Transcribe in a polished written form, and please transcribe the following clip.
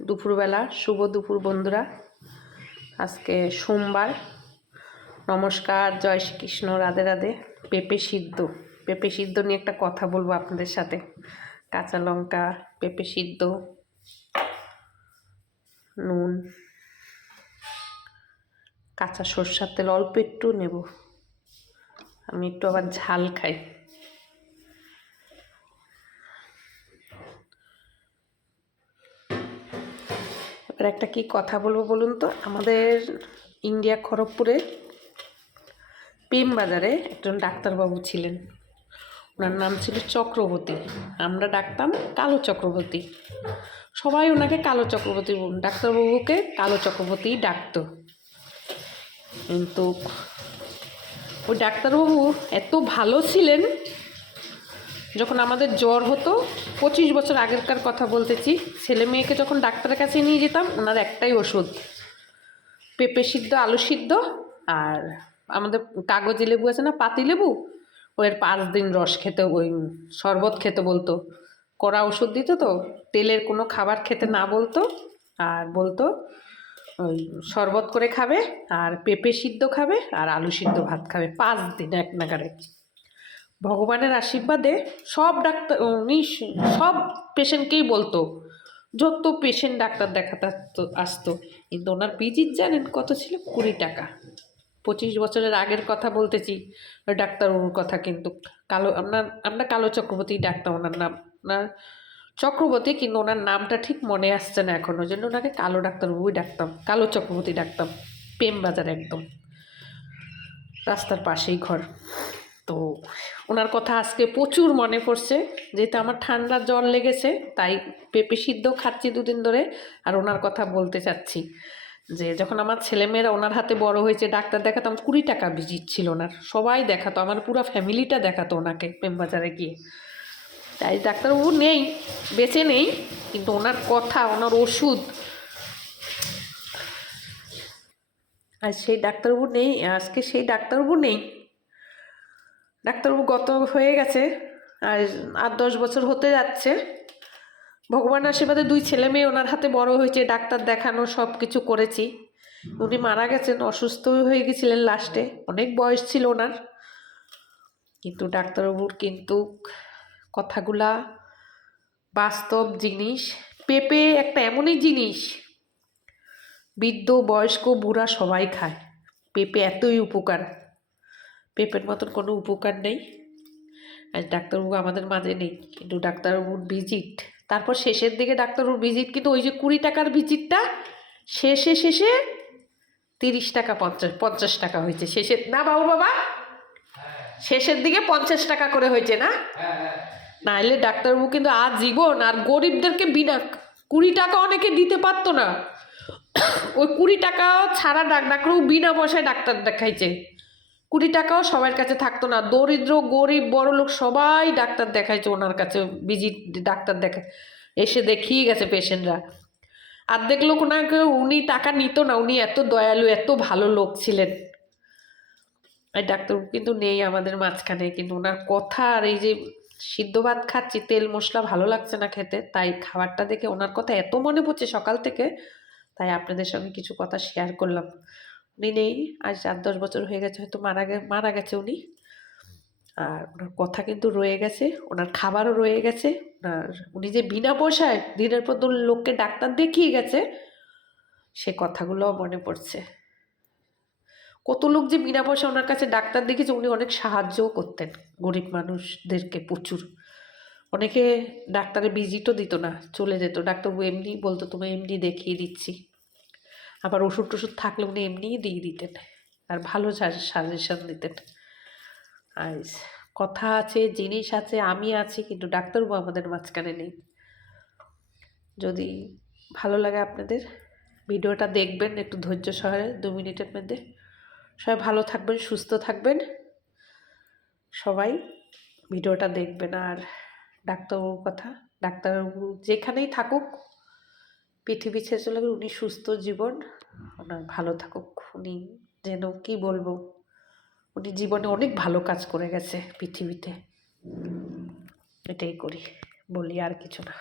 দুপুরবেলা শুভ দুপুর বন্ধুরা। আজকে সোমবার। নমস্কার, জয় শ্রীকৃষ্ণ, রাধে রাধে। পেঁপে সিদ্ধ নিয়ে একটা কথা বলবো আপনাদের সাথে। কাঁচা লঙ্কা, পেঁপে সিদ্ধ, নুন, কাঁচা সরষের তেল অল্প একটু নেব। আমি একটু আবার ঝাল খাই। এবার একটা কি কথা বলবো বলুন তো। আমাদের ইন্ডিয়া খড়গপুরে প্রেম বাজারে একজন ডাক্তারবাবু ছিলেন। ওনার নাম ছিল চক্রবর্তী। আমরা ডাকতাম কালো চক্রবর্তী। সবাই ওনাকে কালো চক্রবর্তী, ডাক্তারবাবুকে কালো চক্রবর্তী ডাকতো। কিন্তু ওই ডাক্তারবাবু এত ভালো ছিলেন, যখন আমাদের জ্বর হতো, 25 বছর আগেরকার কথা বলতেছি, ছেলে মেয়েকে যখন ডাক্তারের কাছে নিয়ে যেতাম, ওনার একটাই ওষুধ, পেঁপে সিদ্ধ, আলু সিদ্ধ, আর আমাদের কাগজি লেবু আছে না, পাতি লেবু, ওর 5 দিন রস খেতে, ওই শরবত খেতে বলতো। কড়া ওষুধ দিত তো, তেলের কোনো খাবার খেতে না বলতো, আর বলতো ওই শরবত করে খাবে, আর পেঁপে সিদ্ধ খাবে, আর আলু সিদ্ধ ভাত খাবে 5 দিন এক নাগারে। ভগবানের আশীর্বাদে সব ডাক্তার, উনি সব পেশেন্টকেই বলতো, যত পেশেন্ট ডাক্তার দেখাতে আসতো। কিন্তু ওনার ভিজিট জানেন কত ছিল? 20 টাকা। 25 বছরের আগের কথা বলতেছি, ওই ডাক্তারবাবুর কথা। কিন্তু আমরা কালো চক্রবর্তী ডাকতাম ওনার নাম। ওনার চক্রবর্তী, কিন্তু ওনার নামটা ঠিক মনে আসছে না এখন, ওই জন্য ওনাকে কালো ডাক্তারবাবুই ডাকতাম, কালো চক্রবর্তী ডাকতাম। প্রেম বাজার, একদম রাস্তার পাশেই ঘর। তো ওনার কথা আজকে প্রচুর মনে পড়ছে, যেহেতু আমার ঠান্ডা জ্বর লেগেছে, তাই পেঁপে সিদ্ধ খাচ্ছি 2 দিন ধরে। আর ওনার কথা বলতে চাচ্ছি যে, যখন আমার ছেলেমেয়েরা ওনার হাতে বড় হয়েছে, ডাক্তার দেখাতাম, 20 টাকা ভিজিট ছিল ওনার। সবাই দেখাতো, আমার পুরো ফ্যামিলিটা দেখাতো ওনাকে প্রেমবাজারে গিয়ে। তাই ডাক্তারবাবু নেই, বেঁচে নেই, কিন্তু ওনার কথা, ওনার ওষুধ, আর সেই ডাক্তারবাবু নেই আজকে। সেই ডাক্তারবাবু নেই, ডাক্তারবাবু গত হয়ে গেছে, আর 8-10 বছর হতে যাচ্ছে। ভগবানের আশীর্বাদে 2 ছেলে মেয়ে ওনার হাতে বড় হয়েছে, ডাক্তার দেখানো সব কিছু করেছি। উনি মারা গেছেন, অসুস্থ হয়ে গেছিলেন লাস্টে, অনেক বয়স ছিল ওনার। কিন্তু ডাক্তারবাবুর কিন্তু কথাগুলা বাস্তব জিনিস। পেঁপে একটা এমনই জিনিস, বৃদ্ধ, বয়স্ক, বুড়া সবাই খায়। পেঁপে এতই উপকার, পেঁপের মতন কোনো উপকার নেই। আজ ডাক্তারবাবু আমাদের মাঝে নেই, কিন্তু ডাক্তারবাবুর ভিজিট, তারপর শেষের দিকে ডাক্তারবাবুর ভিজিট, কিন্তু ওই যে 20 টাকার ভিজিটটা শেষে 30 টাকা, 50 টাকা হয়েছে শেষের, না বাবু বাবা, শেষের দিকে 50 টাকা করে হয়েছে না? না হলে ডাক্তারবাবু কিন্তু আজীবন, আর গরিবদেরকে বিনা 20 টাকা অনেকে দিতে পারতো না, ওই 20 টাকা ছাড়া ডাক্তারবাবু বিনা পয়সায় ডাক্তার দেখাইছে। 20 টাকাও সবার কাছে থাকতো না, দরিদ্র, গরিব, বড় লোক সবাই ডাক্তার দেখাইছে ওনার কাছে। ভিজিট, ডাক্তার দেখায় এসে দেখিয়ে গেছে পেশেন্টরা। আর দেখলো ওনাকে, উনি টাকা নিত না, উনি এত দয়ালু, এত ভালো লোক ছিলেন। আর ডাক্তারবাবু কিন্তু নেই আমাদের মাঝখানে, কিন্তু ওনার কথা, আর এই যে সিদ্ধ ভাত খাচ্ছি, তেল মশলা ভালো লাগছে না খেতে, তাই খাবারটা দেখে ওনার কথা এত মনে পড়ছে সকাল থেকে, তাই আপনাদের সঙ্গে কিছু কথা শেয়ার করলাম। উনি নেই, আজ 8-10 বছর হয়ে গেছে, হয়তো মারা গেছে উনি। আর ওনার কথা কিন্তু রয়ে গেছে, ওনার খাবারও রয়ে গেছে। আর উনি যে বিনা পয়সায় দিনের পর দিন লোককে ডাক্তার দেখিয়ে গেছে, সে কথাগুলোও মনে পড়ছে। কত লোক যে বিনা পয়সা ওনার কাছে ডাক্তার দেখিয়েছে, উনি অনেক সাহায্যও করতেন গরিব মানুষদেরকে প্রচুর। অনেকে ডাক্তারের ভিজিটও দিত না, চলে যেত, ডাক্তারবাবু এমনি বলতো তোমায় এমনি দেখিয়ে দিচ্ছি। আবার ওষুধ টষুধ থাকলে উনি এমনিই দিয়ে দিতেন, আর ভালো সাজেশন দিতেন। আর কথা আছে, জিনিস আছে, আমি আছি, কিন্তু ডাক্তারবাবু আমাদের মাঝখানে নেই। যদি ভালো লাগে আপনাদের, ভিডিওটা দেখবেন একটু ধৈর্য সহকারে, 2 মিনিটের মধ্যে। সবাই ভালো থাকবেন, সুস্থ থাকবেন, সবাই ভিডিওটা দেখবেন। আর ডাক্তারবাবুর কথা, ডাক্তারবাবু যেখানেই থাকুক, পৃথিবী ছেড়ে চলে গেলে, উনি সুস্থ জীবন, ওনার ভালো থাকুক। উনি যেন, কি বলবো, উনি জীবনে অনেক ভালো কাজ করে গেছে পৃথিবীতে। এটাই বলি, আর কিছু না।